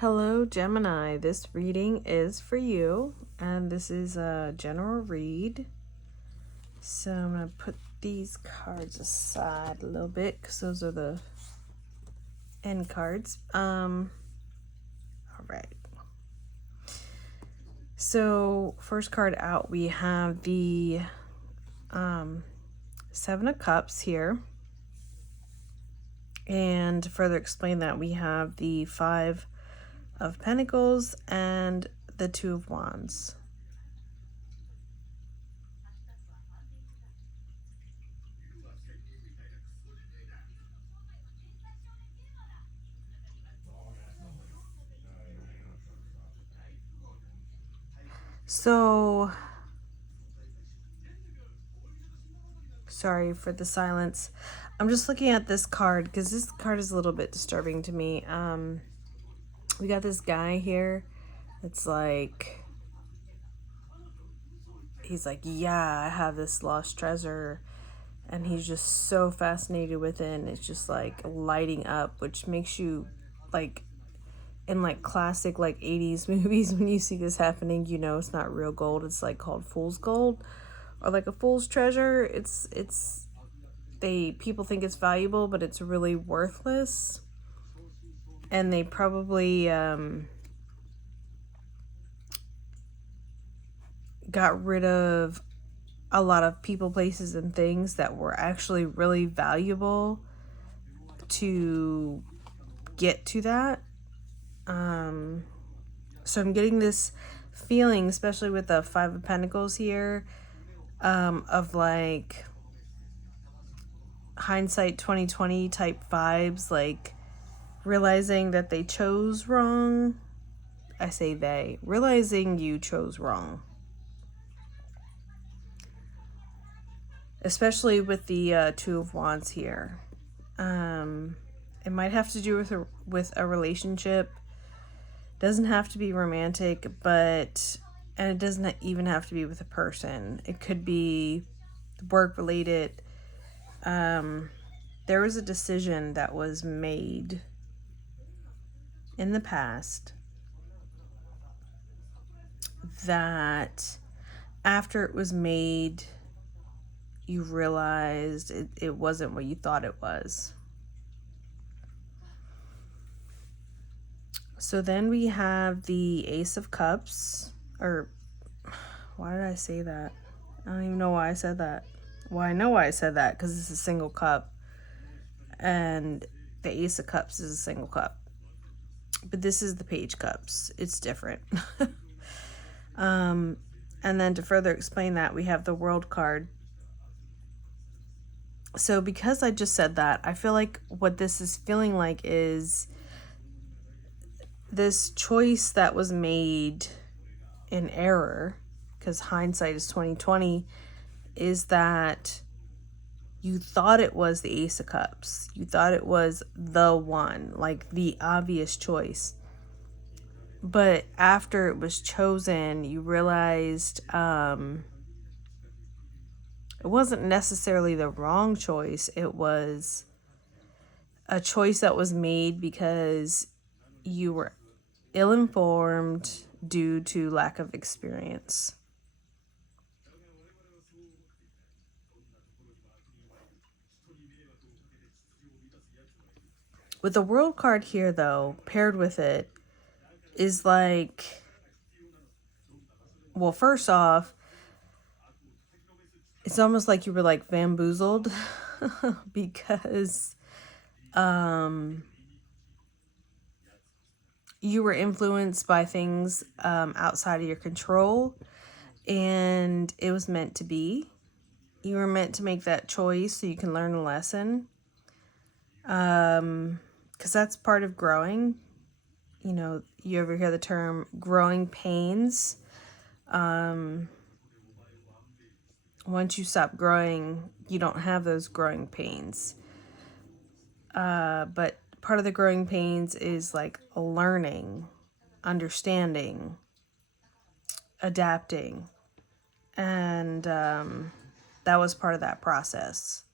Hello, Gemini. This reading is for you, and this is a general read. So I'm going to put these cards aside a little bit because those are the end cards. All right. So first card out, we have the Seven of Cups here. And to further explain that, we have the Five of Pentacles and the Two of Wands. So, sorry for the silence. I'm just looking at this card because this card is a little bit disturbing to me. We got this guy here. It's like, he's like, yeah, I have this lost treasure. And he's just so fascinated with it. And it's just like lighting up, which makes you like, in like classic like 80s movies, when you see this happening, you know it's not real gold. It's like called fool's gold or like a fool's treasure. People think it's valuable, but it's really worthless. And they probably got rid of a lot of people, places, and things that were actually really valuable to get to that. So I'm getting this feeling, especially with the Five of Pentacles here, of like hindsight 2020 type vibes, like realizing that they chose wrong. I say they. Realizing you chose wrong. Especially with the Two of Wands here. It might have to do with a relationship. Doesn't have to be romantic, and it doesn't even have to be with a person. It could be work related. There was a decision that was made in the past that after it was made, you realized it wasn't what you thought it was. So then we have the Ace of Cups, or why did I say that? I don't even know why I said that. Well, I know why I said that, because it's a single cup, and the Ace of Cups is a single cup. But this is the Page Cups. It's different. And then to further explain that, we have the World card. So because I just said that, I feel like what this is feeling like is this choice that was made in error, because hindsight is 2020, is that you thought it was the Ace of Cups. You thought it was the one, like the obvious choice. But after it was chosen, you realized it wasn't necessarily the wrong choice. It was a choice that was made because you were ill-informed due to lack of experience. With the World card here, though, paired with it, is like, well, first off, it's almost like you were like bamboozled because you were influenced by things outside of your control, and it was meant to be. You were meant to make that choice so you can learn a lesson, because that's part of growing. You know, you ever hear the term growing pains? Once you stop growing, you don't have those growing pains. But part of the growing pains is like learning, understanding, adapting. And that was part of that process.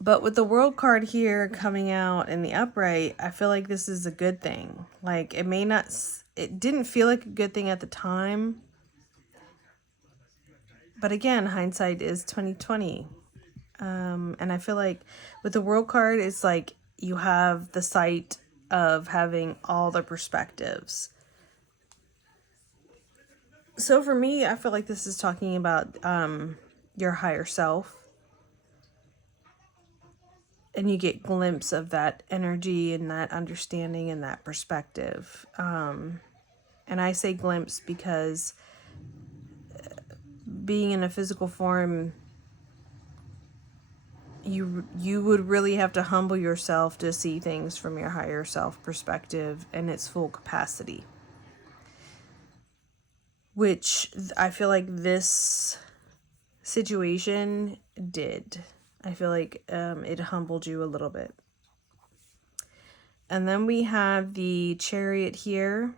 But with the World card here coming out in the upright, I feel like this is a good thing. Like, it didn't feel like a good thing at the time. But again, hindsight is 2020. And I feel like with the World card, it's like you have the sight of having all the perspectives. So for me, I feel like this is talking about your higher self. And you get a glimpse of that energy and that understanding and that perspective. And I say glimpse because being in a physical form, you would really have to humble yourself to see things from your higher self perspective and its full capacity. Which I feel like this situation did. I feel like it humbled you a little bit. And then we have the Chariot here.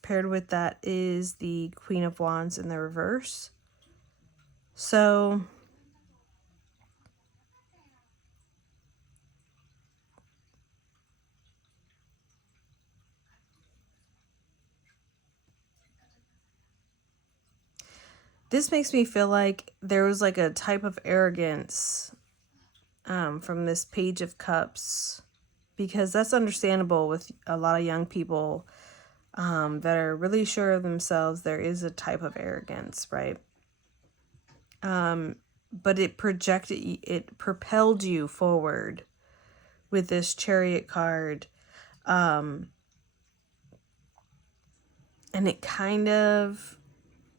Paired with that is the Queen of Wands in the reverse. So this makes me feel like there was like a type of arrogance from this Page of Cups, because that's understandable with a lot of young people that are really sure of themselves. There is a type of arrogance, right? But it propelled you forward with this Chariot card. And it kind of,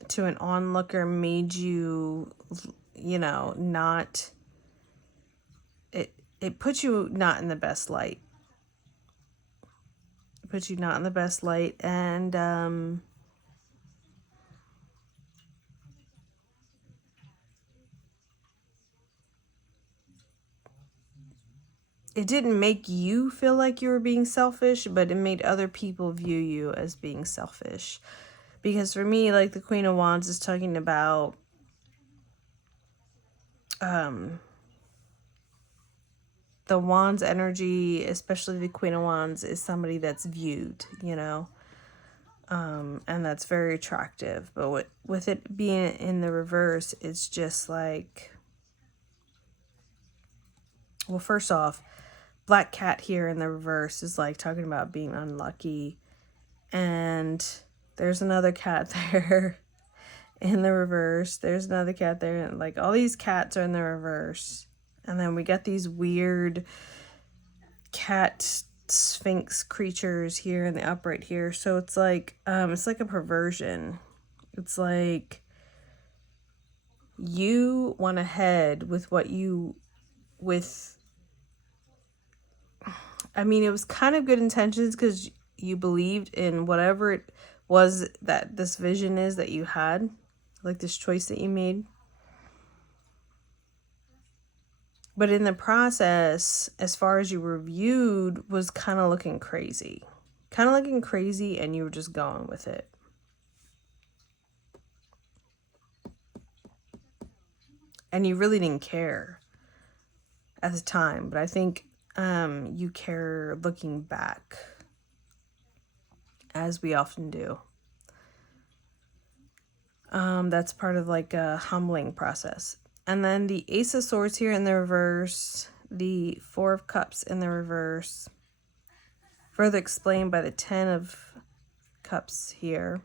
to an onlooker, made you, not, it put you not in the best light. It put you not in the best light, and it didn't make you feel like you were being selfish, but it made other people view you as being selfish. Because for me, like, the Queen of Wands is talking about the Wands energy, especially the Queen of Wands, is somebody that's viewed, and that's very attractive. But with it being in the reverse, it's just like, well, first off, Black Cat here in the reverse is like talking about being unlucky, and there's another cat there in the reverse. There's another cat there, and like all these cats are in the reverse. And then we got these weird cat sphinx creatures here in the upright here. So it's like a perversion. It's like you went ahead with I mean, it was kind of good intentions because you believed in whatever it was that this vision is that you had, like this choice that you made. But in the process, as far as you were viewed, was kind of looking crazy. And you were just going with it. And you really didn't care at the time. But I think you care looking back, as we often do. That's part of like a humbling process. And then the Ace of Swords here in the reverse, the Four of Cups in the reverse, further explained by the Ten of Cups here.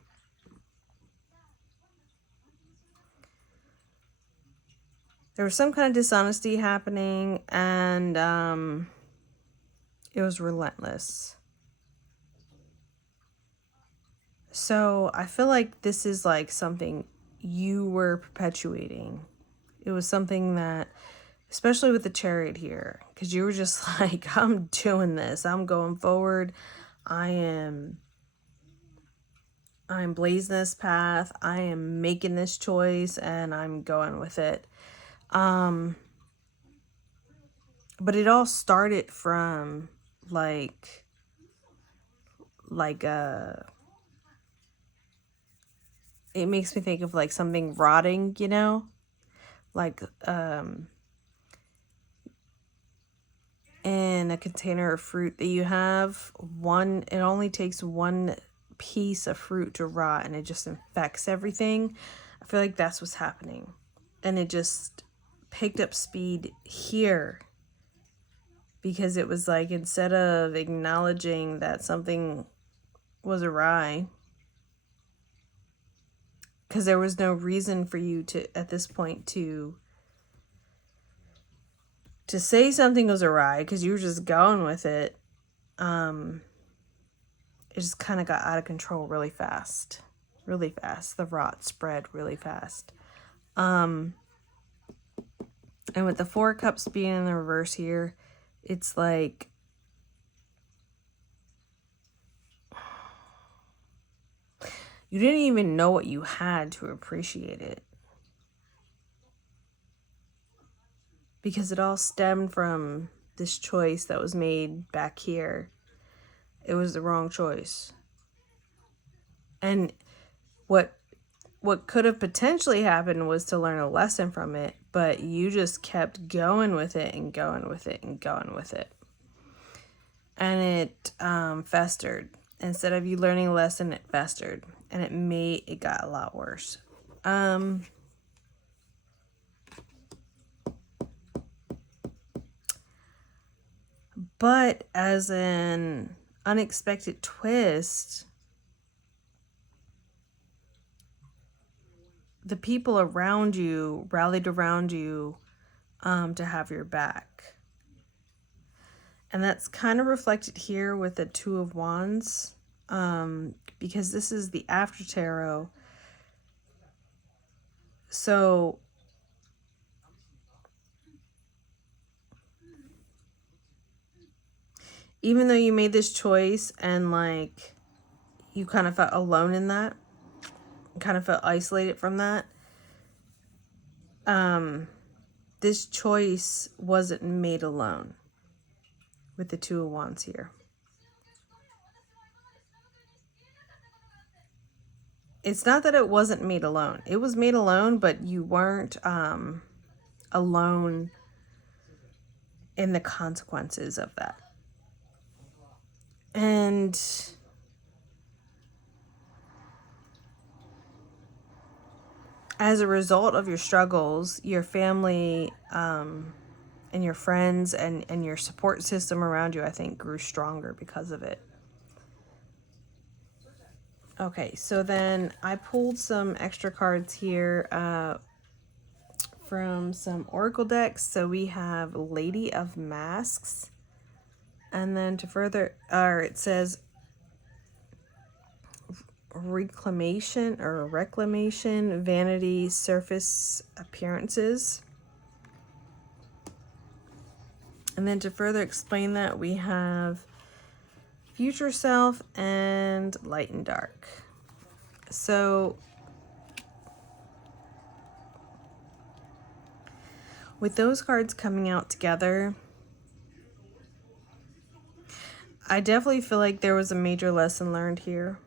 There was some kind of dishonesty happening, and it was relentless. So I feel like this is like something you were perpetuating. It was something that, especially with the Chariot here, because you were just like, I'm doing this. I'm going forward. I'm blazing this path. I am making this choice, and I'm going with it. But it all started from like it makes me think of like something rotting, like in a container of fruit that you have, it only takes one piece of fruit to rot and it just infects everything. I feel like that's what's happening. And it just picked up speed here because it was like, instead of acknowledging that something was awry, because there was no reason for you to, at this point, to say something was awry, because you were just going with it. It just kind of got out of control really fast. The rot spread really fast. And with the 4 cups being in the reverse here, it's like, you didn't even know what you had to appreciate it. Because it all stemmed from this choice that was made back here. It was the wrong choice. And what could have potentially happened was to learn a lesson from it, but you just kept going with it and going with it and going with it. And it festered. Instead of you learning a lesson, it festered. And it got a lot worse. But as an unexpected twist, the people around you rallied around you to have your back. And that's kind of reflected here with the 2 of Wands, because this is the after tarot. So even though you made this choice and like you kind of felt alone in that, kind of felt isolated from that, this choice wasn't made alone with the 2 of Wands here. It's not that it wasn't made alone. It was made alone, but you weren't alone in the consequences of that. And as a result of your struggles, your family and your friends and your support system around you, I think, grew stronger because of it. Okay, so then I pulled some extra cards here from some oracle decks. So we have Lady of Masks. And then to further, it says reclamation, vanity, surface appearances. And then to further explain that, we have future self and light and dark. So with those cards coming out together, I definitely feel like there was a major lesson learned here.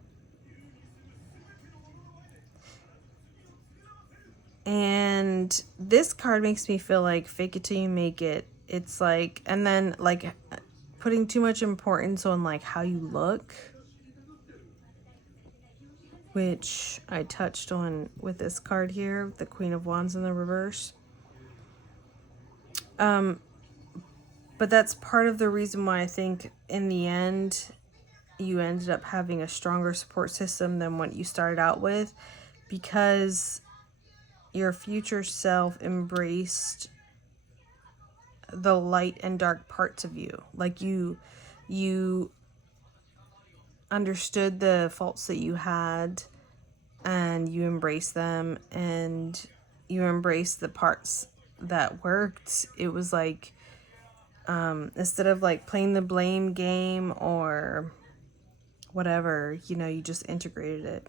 And this card makes me feel like fake it till you make it. It's like, and then like putting too much importance on like how you look, which I touched on with this card here, the Queen of Wands in the reverse. But that's part of the reason why I think in the end you ended up having a stronger support system than what you started out with, because your future self embraced the light and dark parts of you. Like you understood the faults that you had and you embraced them, and you embraced the parts that worked. It was like, instead of like playing the blame game or whatever, you just integrated it.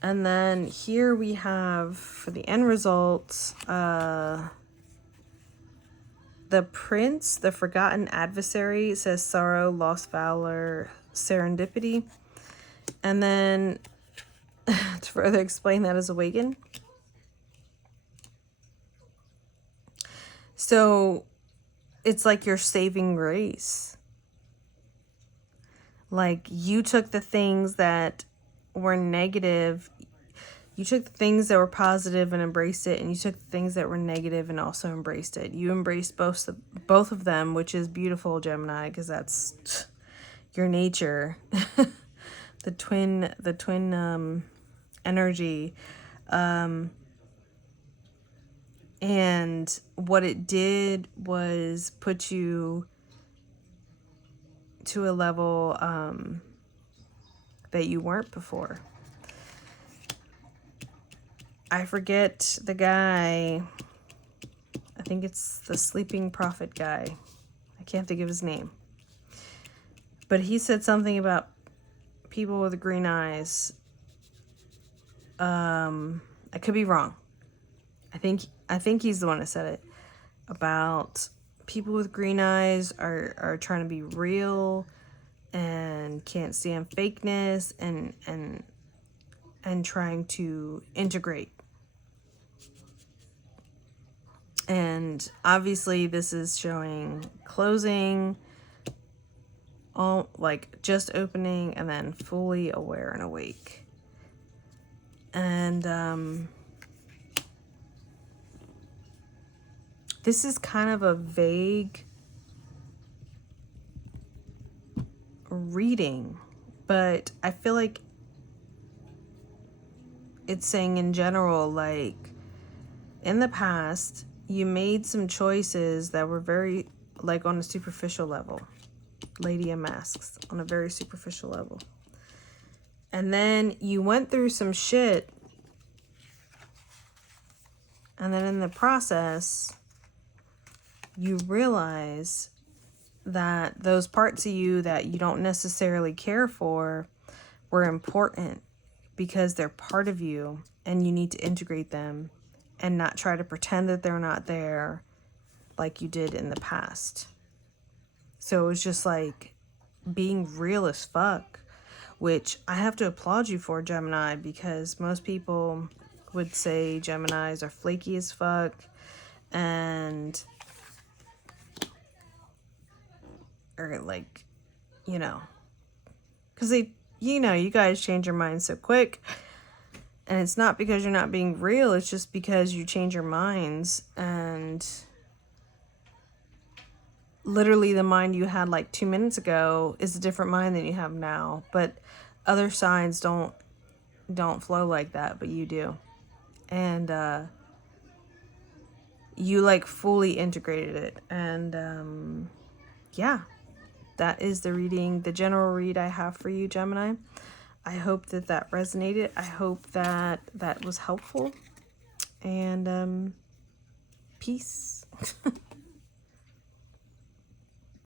And then here we have, for the end results, the Prince, the Forgotten Adversary. It says sorrow, lost valor, serendipity. And then to further explain that is awaken. So it's like your saving grace. Like, you took the things that were negative, you took the things that were positive and embraced it, and you took the things that were negative and also embraced it. You embraced both of them, which is beautiful, Gemini, because that's your nature. the twin energy. And what it did was put you to a level that you weren't before. I forget the guy. I think it's the sleeping prophet guy. I can't think of his name. But he said something about people with green eyes. I could be wrong. I think he's the one that said it. About people with green eyes are trying to be real and can't stand fakeness and trying to integrate. And obviously this is showing closing, all like just opening, and then fully aware and awake. And this is kind of a vague reading, but I feel like it's saying in general, like, in the past, you made some choices that were very, like, on a superficial level. Lady of Masks, on a very superficial level. And then you went through some shit, and then in the process, you realize that those parts of you that you don't necessarily care for were important because they're part of you, and you need to integrate them and not try to pretend that they're not there like you did in the past. So it was just like being real as fuck, which I have to applaud you for, Gemini, because most people would say Geminis are flaky as fuck and or like, you know, because they, you know, you guys change your mind so quick. And it's not because you're not being real, it's just because you change your minds. And literally the mind you had like 2 minutes ago is a different mind than you have now. But other signs don't flow like that, but you do. And you like fully integrated it. And yeah, that is the reading, the general read I have for you, Gemini. I hope that that resonated. I hope that that was helpful. And peace.